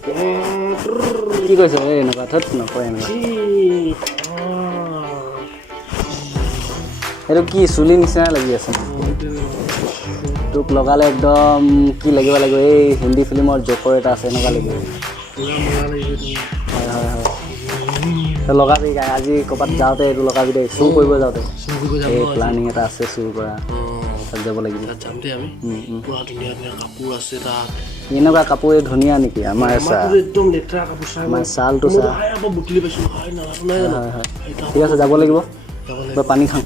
কি কৈছ এই এনেকুৱা থত নকয় এনেকুৱা এইটো কি চুলি নিচিনা লাগি আছে তোক লগালে একদম কি লাগিব লাগিব এই হিন্দী ফিল্মৰ জকৰ এটা আছে এনেকুৱা লাগিব হয় হয় হয় তই লগাবি আজি ক'ৰবাত যাওঁতে এইটো লগাবি দেই চুৰ কৰিব যাওঁতে এই প্লানিং এটা আছে চুৰ কৰা তাত যাব লাগিব এনেকুৱা কাপোৰ ধুনীয়া নেকি আমাৰ আমাৰ ছালটো চা হয় হয় ঠিক আছে যাব লাগিব পানী খাওঁ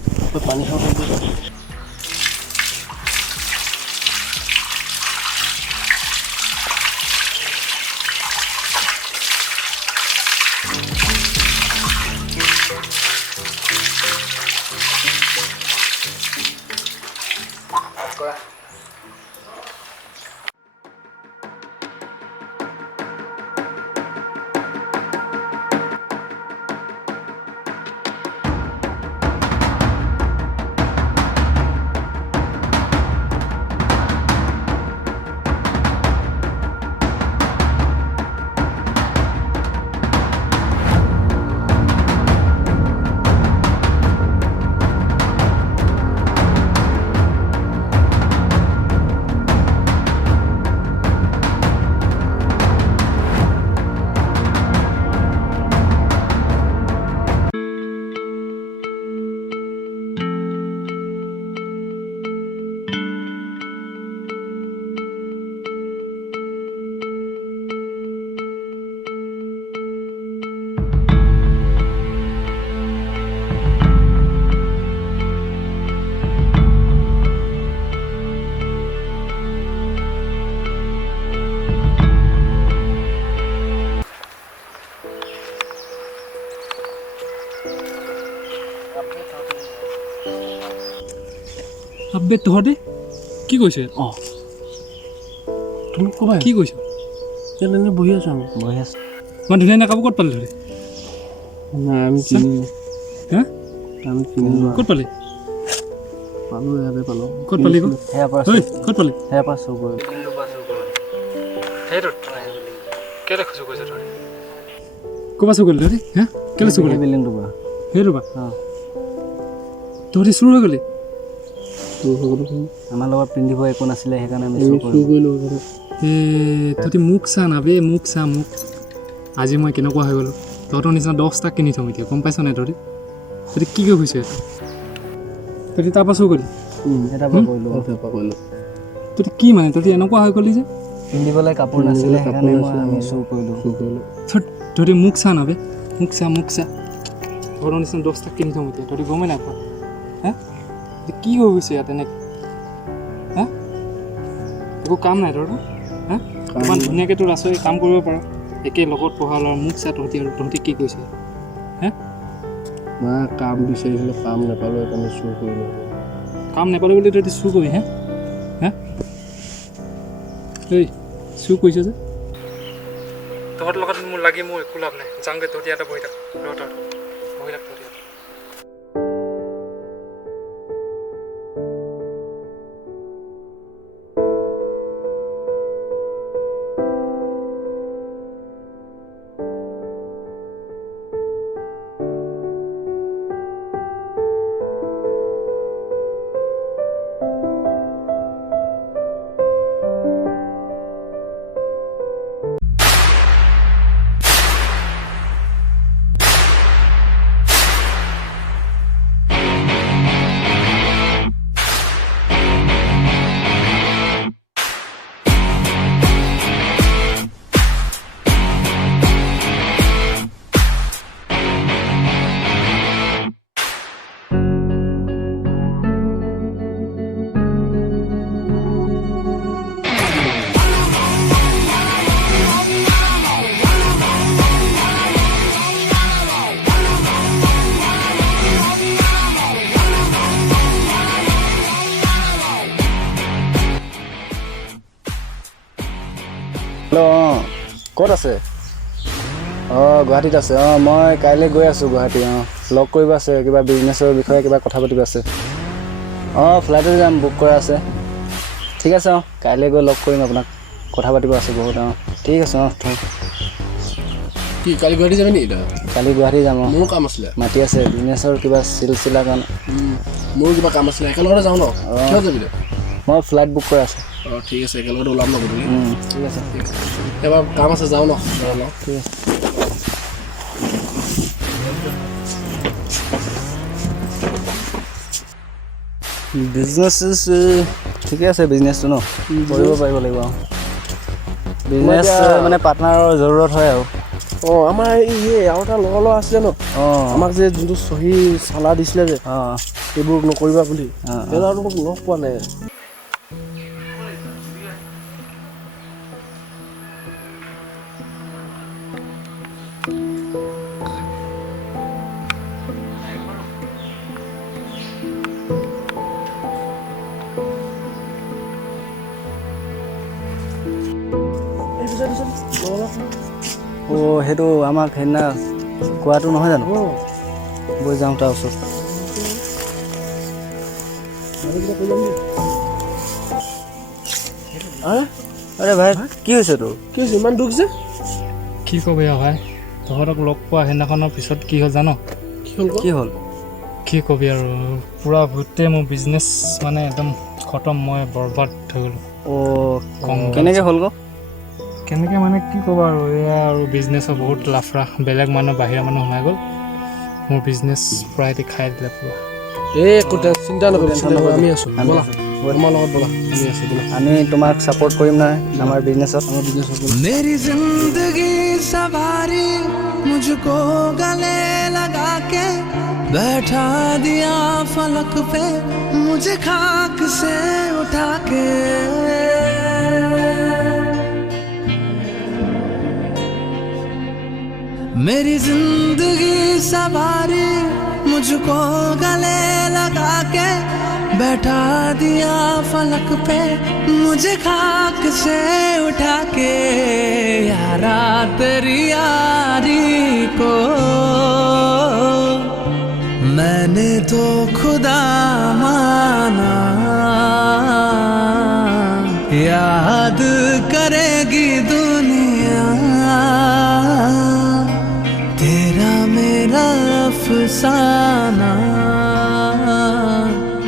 আবে তহঁতে কি কৈছে অঁ তুমি ক'বা কি কৈছ এনে বহি আছোঁ আমি বহি আছোঁ মই ধুনীয়া কাপোৰ ক'ত পালি ধৰি নাই আমি কিনিলোঁ হা আমি কিনিলোঁ ক'ত পালি পালোঁ ইয়াতে পালোঁ ক'ত পালি সেয়া পৰা ক'ত পালি সেয়া পৰা চুৰ কৰিলোঁ সেইটো কেলে চুৰ কৰিছে তই ক'ৰপৰা চুৰ কৰিলি তহঁতি হা কেলে চুৰ কৰিলি বিল্ডিংটোৰ পৰা সেইটো পৰা অঁ তহঁতি চুৰ হৈ গ'লি আমাৰ লগত পিন্ধিব একো নাছিলে সেইকাৰণে আমি চুৰ কৰিলোঁ তহঁতি মোক চা নাবে মোক চা মোক আজি মই কেনেকুৱা হৈ গ'লোঁ তহঁতৰ নিচিনা 10টা কিনি থওঁ এতিয়া গম পাইছ নাই তহঁতি তহঁতি কি কৰি হৈছে তহঁতি তাৰপৰা চুৰ কৰিলি এটা পৰা কৰিলোঁ তহঁতি কি মানে তহঁতি এনেকুৱা হৈ গ'লি যে পিন্ধিবলৈ কাপোৰ নাছিলে সেইকাৰণে আমি চুৰ কৰিলোঁ তহঁতি মোক চা নাবে মোক চা তহঁতৰ নিচিনা 10টা কিনি থওঁ এতিয়া তহঁতি গমেই নাপাওঁ হা কি হৈ গৈছে ইয়াত এনেকৈ হা একো কাম নাই তহঁতৰ হা ইমান ধুনীয়াকৈ তোৰ আছই কাম কৰিব পাৰ একে লগত পঢ়া ল'ৰা মোক চা তহঁতি কি কৈছে হা মই কাম বিচাৰিছিলোঁ কাম নাপালোঁ সেইকাৰণে চুৰ কৰিলোঁ কাম নাপালোঁ বুলি তহঁতি চুৰ কৰি হা এই চুৰ কৰিছ যে তহঁতৰ লগত মোৰ লাগি মোৰ একো লাভ নাই যাওঁগৈ তহঁতি ইয়াতে বহি থাক বহি থাক তহঁতি হেল্ল' অঁ ক'ত আছে অঁ গুৱাহাটীত আছে অঁ মই কাইলৈ গৈ আছোঁ গুৱাহাটী অঁ লগ কৰিব আছে কিবা বিজনেছৰ বিষয়ে কিবা কথা পাতিব আছে অঁ ফ্লাইটতে যাম বুক কৰা আছে ঠিক আছে অঁ কাইলৈ গৈ লগ কৰিম আপোনাক কথা পাতিব আছে বহুত। অঁ ঠিক আছে, অঁ থওঁ। কি কালি গুৱাহাটী যাবি নেকি? কালি গুৱাহাটী যাম। অঁ মোৰো কাম আছিলে, মাতি আছে বিজনেছৰ কিবা চিলচিলা কাৰণে। মোৰো কিবা কাম আছিলে, একেলগতে যাওঁ ন? কিয় যাবি তই? মই ফ্লাইট বুক কৰা আছে। অঁ ঠিক আছে, একেলগতে ওলাম ন গধূলি। ঠিক আছে, ঠিক আছে, এবাৰ কাম আছে, যাওঁ ন? ঠিক আছে। বিজনেছ ঠিকে আছে, বিজনেছটো ন কৰিব পাৰিব লাগিব। আৰু বিজনেছ মানে পাৰ্টনাৰৰ জৰুৰত হয় আৰু। অঁ আমাৰ এই আৰু এটা লগৰ আছিলে ন, আমাক যে যোনটো চহী চালা দিছিলে যে, সেইবোৰ নকৰিবা বুলি, সেই ল'ৰাটো মোক লগ পোৱা নাই। অঁ সেইটো আমাক সেইদিনা কোৱাটো নহয় জানো? বৈ যাওঁ তাৰ ওচৰত। আৰে ভাই কি হৈছে তোৰ? কি হৈছে ইমান দুখ যে? কি ক'বি আৰু ভাই, তহঁতক লগ পোৱা সেইদিনাখনৰ পিছত কি হ'ল জানো? কি হ'ল? কি ক'বি আৰু, পূৰা গোটেই মোৰ বিজনেছ মানে একদম খতম, মই বৰবাদ হৈ গ'লোঁ। কেনেকৈ হ'ল গো? কেনেকৈ মানে কি ক'ব আৰু, এয়া আৰু বিজনেছৰ বহুত লাফৰা, বেলেগ মানুহ বাহিৰা মানুহ সোমাই গ'ল, মোৰ বিজনেছ পূৰা এটি খাই দিলে পূৰা। একো চিন্তা নকৰিব, আমি আছোঁ, ব'লা আমাৰ লগত ব'লা, আমি আছোঁ ব'লা। আমি তোমাক ছাপোৰ্ট কৰিম নহয় আমাৰ বিজনেছত। मेरी जिंदगी सवारी मुझको गले लगा के बैठा दिया फलक पे मुझे खाक से उठा के। मेरी जिंदगी सवारी मुझको गले लगा के बैठा दिया फलक पे मुझे खाक से उठा के। यारा तेरी यारी को मैंने तो खुदा माना, याद करेगी दुनिया तेरा मेरा अफसाना।